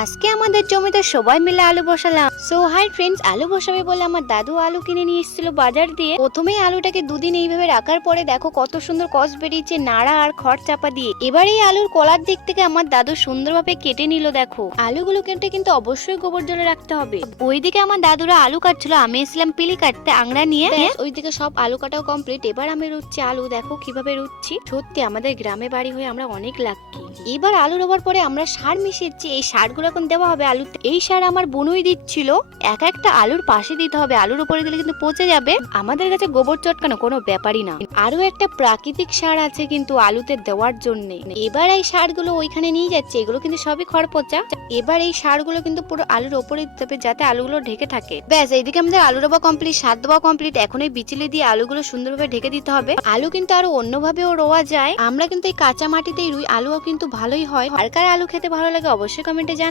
আজকে আমাদের জমিতে সবাই মিলে আলু বসালাম। সো হাই ফ্রেন্ডস, আলু বসাবে বলে আমার দাদু আলু কিনে নিয়ে এসেছিল বাজার দিয়ে। প্রথমেই আলুটাকে দুদিন এইভাবে রাখার পরে দেখো কত সুন্দর কষ বেরিয়েছে নাড়া আর খড় চাপা দিয়ে। এবার এই আলুর কলার দিক থেকে আমার দাদু সুন্দরভাবে কেটে নিল। দেখো আলুগুলো কেটে কিন্তু অবশ্যই গোবর জলে রাখতে হবে। ওইদিকে আমার দাদুরা আলু কাটছিল, আমি এসলাম পিলি কাটতে আংড়া নিয়ে। ওইদিকে সব আলু কাটাও কমপ্লিট। এবার আমি রুচ্ছি আলু, দেখো কিভাবে রুচ্ছি। সত্যি আমাদের গ্রামে বাড়ি হয়ে আমরা অনেক লাকি। এবার আলু রোবার পরে আমরা সার মিশিয়েছি, এই সারগুলো এখন দেওয়া হবে আলুতে। এই সার আমার বোনই দিচ্ছিল, এক একটা আলুর পাশে দিতে হবে, আলুর উপরে দিলে কিন্তু পচে যাবে। আমাদের কাছে গোবর চটকানো কোনো ব্যাপারই না। আরো একটা প্রাকৃতিক সার আছে কিন্তু আলুতে দেওয়ার জন্য। এবার এই সারগুলো ওইখানে নিয়ে যাচ্ছে, এগুলো কিন্তু সবই খড় পচা। এবার এই সারগুলো কিন্তু পুরো আলুর উপরে দিতে হবে যাতে আলুগুলো ঢেকে থাকে। ব্যাস, এইদিকে আমাদের আলু রোবা কমপ্লিট, সার দেওয়া কমপ্লিট। এখন এই বিচলি দিয়ে আলুগুলো সুন্দরভাবে ঢেকে দিতে হবে। আলু কিন্তু আরো অন্যভাবেও রোয়া যায়, আমরা কিন্তু এই কাঁচা মাটিতেই রুই, আলুও কিন্তু ভালোই হয়। আর কার আলু খেতে ভালো লাগে অবশ্যই কমেন্টে জানান।